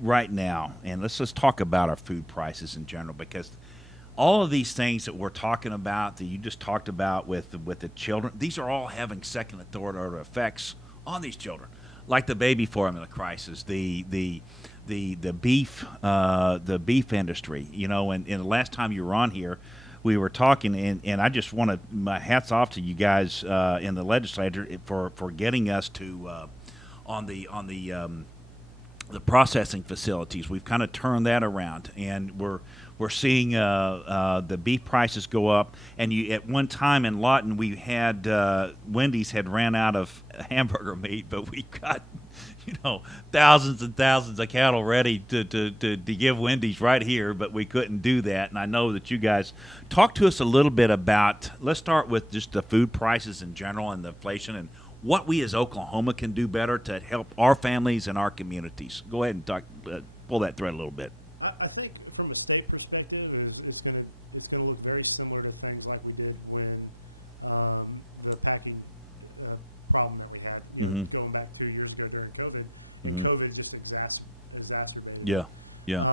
right now, and let's just talk about our food prices in general, because all of these things that we're talking about, that you just talked about with the children, these are all having second and third order effects on these children, like the baby formula crisis, the beef industry. You know, and the last time you were on here, we were talking, and I just want to, my hats off to you guys in the legislature for getting us to on the processing facilities. We've kind of turned that around, and we're seeing the beef prices go up. And you, at one time in Lawton, we had Wendy's had ran out of hamburger meat, but we got thousands and thousands of cattle ready to give Wendy's right here, but we couldn't do that. And I know that you guys talk to us a little bit about. Let's start with just the food prices in general and the inflation and what we as Oklahoma can do better to help our families and our communities. Go ahead and pull that thread a little bit. I think from a state perspective, it's going to look very similar to things like we did when the packing problem that we had going back 2 years ago during COVID. COVID just exacerbated. Yeah, yeah.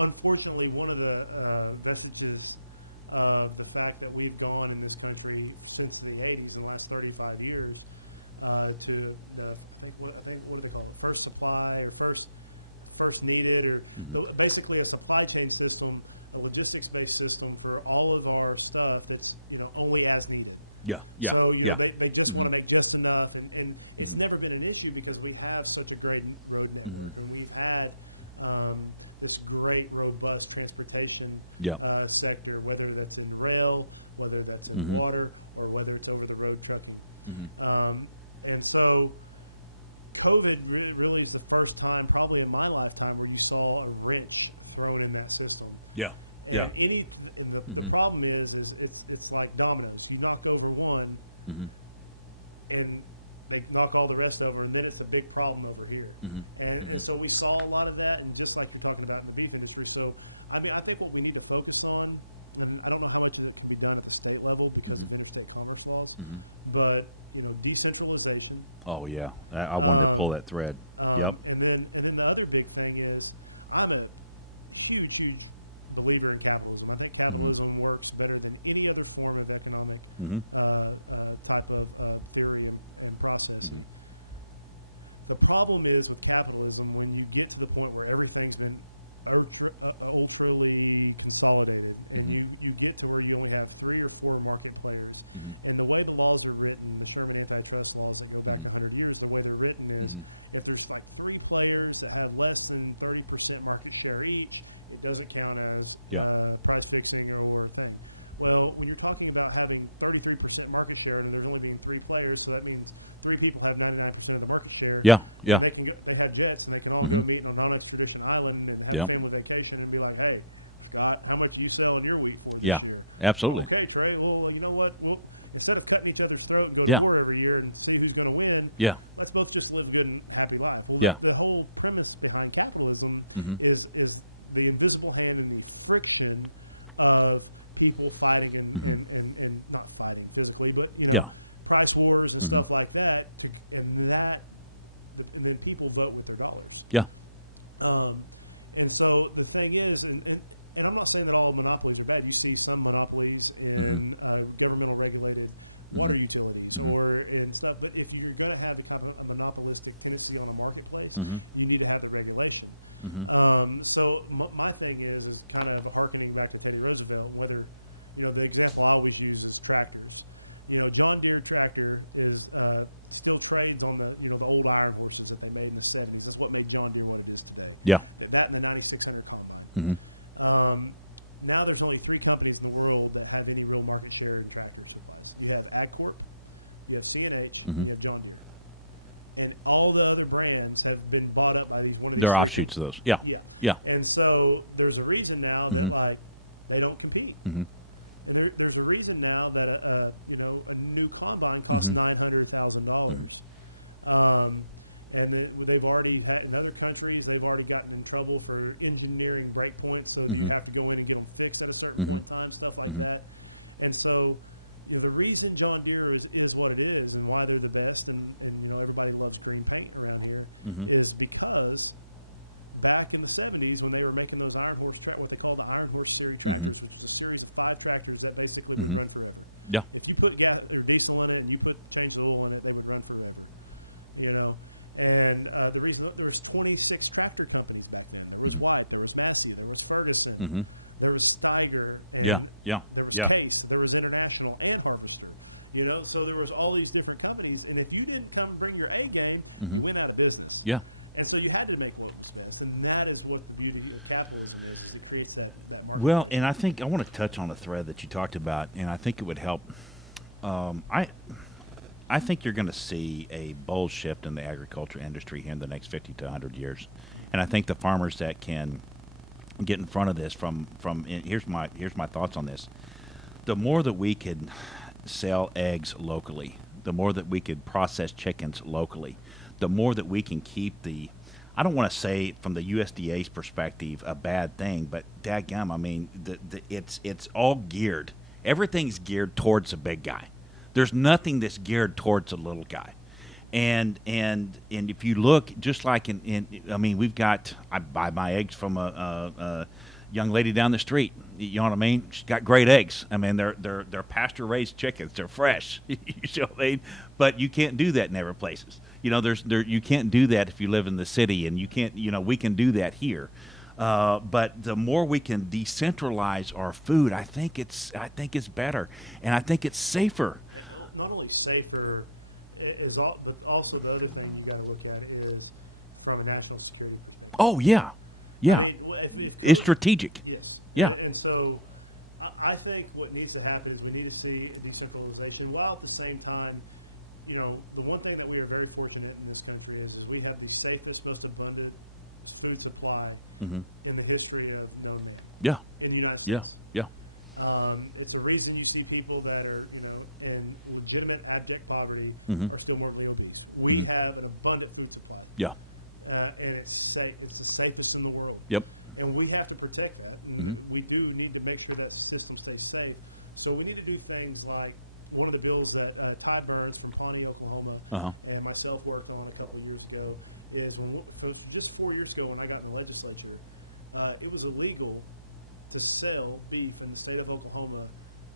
Unfortunately, one of the vestiges of the fact that we've gone in this country since the 80s, the last 35 years, to the, I think what do they call it, first supply or first needed, or basically a supply chain system, a logistics-based system for all of our stuff that's only as needed. Yeah, yeah, So yeah. they just want to make just enough, and it's never been an issue because we have such a great road network, and we've had this great, robust transportation sector, whether that's in rail, whether that's in water, or whether it's over the road trucking. And so COVID really is the first time, probably in my lifetime, where you saw a wrench thrown in that system. Yeah, and the problem is it's like dominoes. You knock over one, and they knock all the rest over, and then it's a big problem over here. And so we saw a lot of that, and just like you're talking about in the beef industry. So, I mean, I think what we need to focus on, and I don't know how much of it can be done at the state level because of interstate commerce laws, but decentralization. Oh yeah, I wanted to pull that thread. Yep. And then the other big thing is, I'm a huge believer in capitalism. I think capitalism works better than any other form of economic type of theory and process. The problem is with capitalism, when you get to the point where everything's been ultraly consolidated, and you get to where you only have 3 or 4 market players, and the way the laws are written, the Sherman antitrust laws that go back 100 years, the way they're written is if there's like 3 players that have less than 30% market share each, it doesn't count as price fixing or a thing. Well, when you're talking about having 33% market share, and there's only being 3 players, so that means 3 people have 99% of the market share. Yeah, yeah. They have jets, and they can all go meet on a non-extradition island and have family vacation and be like, hey, Scott, how much do you sell in your week for this year? Absolutely. Okay, Trey, well, you know what? Instead of cutting each other's throat and go to war every year and see who's going to win, let's both just live a good and happy life. Well, the whole premise behind capitalism is the invisible hand and the friction of people fighting and not fighting physically, but price wars and stuff like that, and then people vote with their dollars. Yeah. And so the thing is, and I'm not saying that all monopolies are bad. You see some monopolies in governmental regulated water utilities or in stuff. But if you're going to have a kind of a monopolistic tendency on a marketplace, you need to have a regulation. So my thing is kind of harkening back to Teddy Roosevelt, whether, the example I always use is tractors. John Deere tractor is still trades on the old iron horses that they made in the 70s. That's what made John Deere what it is today. Yeah. That and the 9600 combine. Now there's only 3 companies in the world that have any real market share in tractors. You have AgCorp, you have CNH, you have John Deere. And all the other brands have been bought up by these one of They're offshoots of those. Yeah. And so there's a reason now that they don't compete. And there's a reason now that a new combine costs $900,000. And they've already in other countries they've already gotten in trouble for engineering breakpoints, so you have to go in and get them fixed at a certain time, stuff like that. And so the reason John Deere is what it is and why they're the best, and everybody loves green paint around here, is because back in the 70s when they were making those iron horse what they call the iron horse series Mm-hmm. tractors, which is a series of 5 tractors that basically Mm-hmm. would run through it. Yeah. If you put gas or diesel in it and you put change the oil in it, they would run through it. You know, and the reason there was 26 tractor companies back then. There was White, there was Massey, there was Ferguson, Mm-hmm. there was Steiger, and Yeah. there was Yeah. Case, there was International, and Harvester. You know, so there was all these different companies, and if you didn't come bring your A game, Mm-hmm. you went out of business. Yeah. And so you had to make workers best, and that is what the beauty of capitalism is. It creates that market. Well, and I think I want to touch on a thread that you talked about, and I think it would help. I think you're going to see a bold shift in the agriculture industry here in the next 50 to 100 years, and I think the farmers that can get in front of this and here's my thoughts on this. The more that we could sell eggs locally, the more that we could process chickens locally, the more that we can keep the, I don't want to say from the USDA's perspective a bad thing, but dadgum, I mean, it's all geared. Everything's geared towards the big guy. There's nothing that's geared towards the little guy. And if you look, just like I mean, I buy my eggs from a young lady down the street. You know what I mean? She's got great eggs. I mean, they're pasture raised chickens. They're fresh. You know what I mean? But you can't do that in every places. You know, you can't do that if you live in the city, and you can't. You know, we can do that here. But the more we can decentralize our food, I think it's better, and I think it's safer. Not only safer, but also the other thing you got to look at is from a national security perspective. Oh yeah, yeah. I mean, It's strategic. Yes. Yeah. And so I think what needs to happen is we need to see decentralization while at the same time, you know, the one thing that we are very fortunate in this country is we have the safest, most abundant food supply Mm-hmm. in the history of known man Yeah, in the United yeah, States. yeah. It's a reason you see people that are, you know, in legitimate abject poverty Mhm. are still morbidly obese. We Mhm. have an abundant food supply, Yeah. and it's safe. It's the safest in the world. Yep. And we have to protect that. And Mhm. we do need to make sure that system stays safe. So we need to do things like one of the bills that Todd Burns from Pawnee, Oklahoma, Uh-huh. and myself worked on a couple of years ago is just 4 years ago when I got in the legislature, it was illegal to sell beef in the state of Oklahoma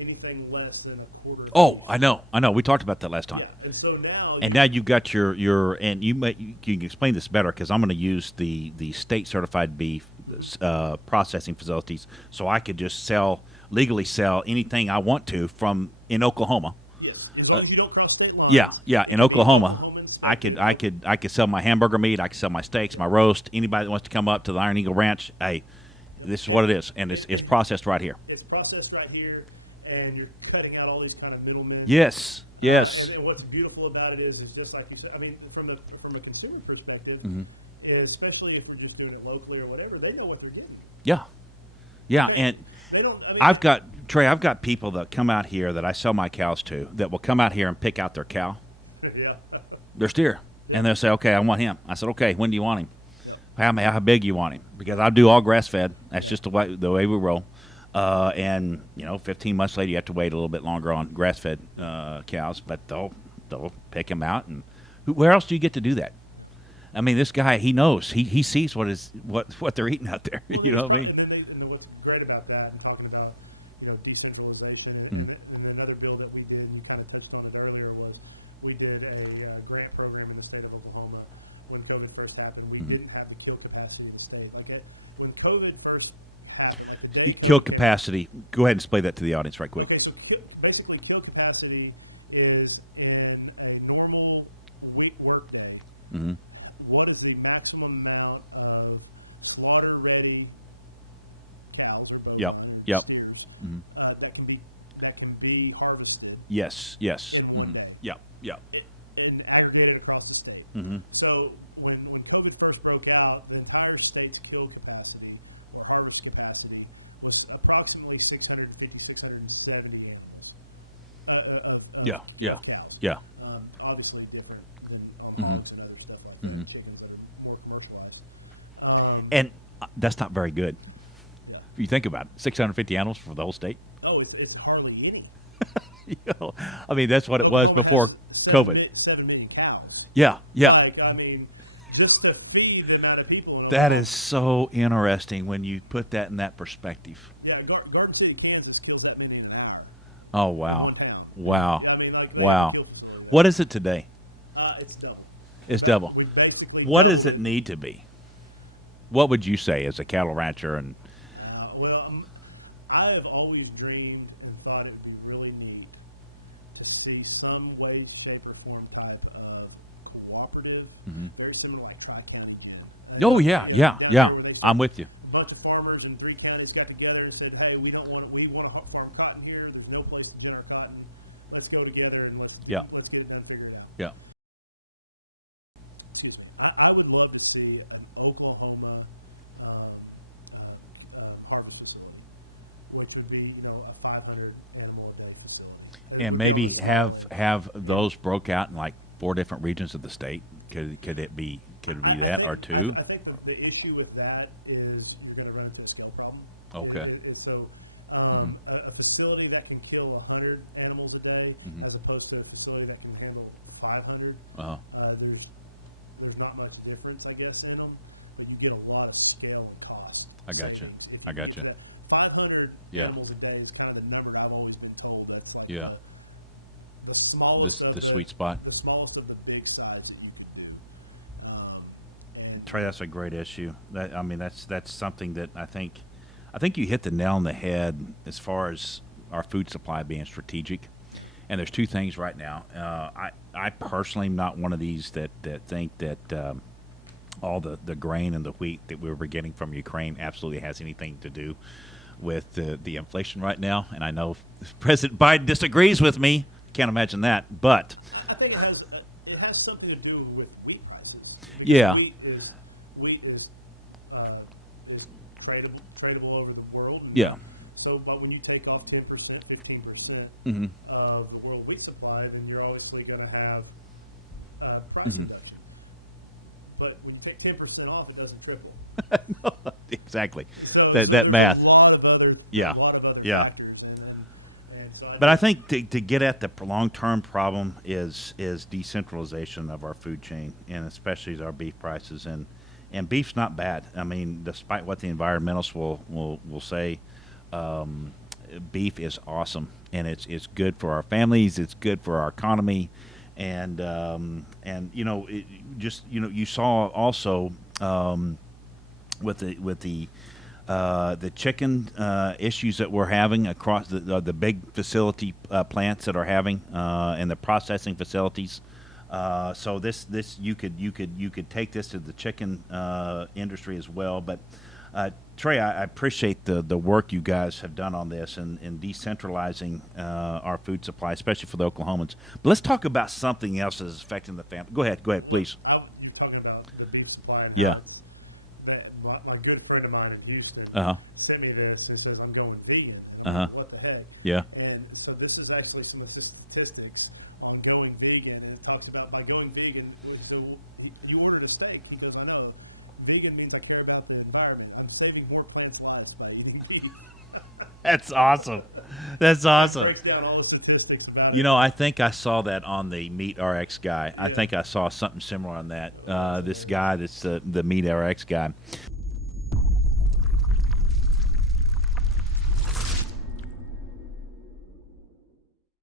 anything less than a quarter. Oh, I know. We talked about that last time. Yeah. And so now. And now you've got your and you can explain this better because I'm going to use the state certified beef processing facilities, so I could just legally sell anything I want to from in Oklahoma. Yes, as long as you don't cross state lines. Yeah, in Oklahoma, I could sell my hamburger meat, I could sell my steaks, my roast. Anybody that wants to come up to the Iron Eagle Ranch, hey, this is what it is, and it's processed right here. It's processed right here, and you're cutting out all these kind of middlemen. Yes. And what's beautiful about it is just like you said. I mean, from a consumer perspective, Mhm. especially if we're just doing it locally or whatever, they know what they're getting. Yeah, and They don't. I mean, I've got people that come out here that I sell my cows to that will come out here and pick out their cow, yeah. their steer, and they'll say, "Okay, I want him." I said, "Okay, when do you want him? How big you want him?" Because I do all grass fed. That's just the way we roll. And 15 months later, you have to wait a little bit longer on grass fed cows, but they'll pick them out. And where else do you get to do that? I mean, this guy, he knows. He sees what they're eating out there. You know what I mean? And what's great about that, and talking about decentralization, Mhm. and another bill that we did, and you kind of touched on it earlier, was we did a grant program in the state of Oklahoma when COVID first happened. We Mhm. didn't have the kill capacity in the state. When COVID first happened, at the day Kill COVID, capacity. Go ahead and explain that to the audience right quick. Okay, so basically, kill capacity is in a normal week work day. Mm-hmm. What is the maximum amount of slaughter-ready cows or bones, Yep, I mean, yep. steers, Mhm. that can be harvested Yes. in one Mhm. day Yeah. and aggregated across the state? Mm-hmm. So when COVID first broke out, the entire state's kill capacity or harvest capacity was approximately 650, 670 animals. Yeah. Cows. Yeah. Obviously different than Mhm. hogs and other stuff like Mhm. that, chickens that are more commercialized. And that's not very good. Yeah. If you think about it, 650 animals for the whole state. Oh, it's hardly any. I mean, that's what it was before COVID. 7 million cows. Yeah. Like, I mean, just to feed the amount of people. That is so interesting when you put that in that perspective. Yeah, Garden City, Kansas kills that many in an hour. Oh In wow, one town. wow, Yeah, I mean, like wow. major field facility. What is it today? It's double. It's So double. we basically What does doubled it need to be? What would you say as a cattle rancher? And Well, I have always dreamed and thought it would be really neat to see some way, shape, or form type of cooperative, very similar like Tri-County had. oh yeah, yeah, Down yeah. there where they I'm with you. A bunch of farmers in 3 counties got together and said, "Hey, we want to farm cotton here. There's no place to generate cotton. Let's go together and let's Yeah. get it done, figure it out." Yeah. Excuse me. I would love to see an Oklahoma harvest facility, which would be a 500 animal a day facility, And maybe have those broke out in like 4 different regions of the state. Could it be that or 2? I think the issue with that is you're going to run into a scale problem. Okay. So a facility that can kill 100 animals a day, as opposed to a facility that can handle 500, Uh-huh. there's not much difference, I guess, in them, but you get a lot of scale and cost. I gotcha. savings. If I you gotcha. do that, 500 Yeah. animals a day is kind of the number that I've always been told. That's like Yeah. the smallest The of sweet spot. the smallest of the big sides that you can do. And Trey, that's a great issue. That's something that I think you hit the nail on the head as far as our food supply being strategic. And there's 2 things right now. I personally am not one of these that think that all the grain and the wheat that we were getting from Ukraine absolutely has anything to do with the inflation right now. And I know President Biden disagrees with me. Can't imagine that. But I think it has something to do with wheat prices. Because Yeah. Wheat is tradable over the world. yeah. So, but when you take off 10%, 15% Hmm. of the world wheat supply, then you're obviously going to have price Mm-hmm. reduction. But when you take 10% off, it doesn't triple. Exactly. So that there's math. A lot of other, Yeah. A lot of other Yeah. factors. And so But I think to get at the long-term problem is decentralization of our food chain, and especially our beef prices. And beef's not bad. I mean, despite what the environmentalists will say, beef is awesome, and it's good for our families. It's good for our economy, and you saw also with the chicken issues that we're having across the big facility plants that are having and the processing facilities. So this you could take this to the chicken industry as well. But Trey, I appreciate the work you guys have done on this and decentralizing our food supply, especially for the Oklahomans. But let's talk about something else that's affecting the family. Go ahead, please. You're talking about the beef supply. Yeah. My good friend of mine in Houston Uh-huh. sent me this and says, "I'm going vegan." And I'm like, what the heck? Yeah. And so this is actually some of the statistics on going vegan, and it talks about by going vegan, so you ordered a steak because I know vegan means I care about the environment. I'm saving more plants' lives by eating vegan. That's awesome. That's awesome. Breaks down all the statistics about You it. know, I think I saw that on the Meat RX guy. I Yeah. think I saw something similar on that. This guy, that's the Meat RX guy.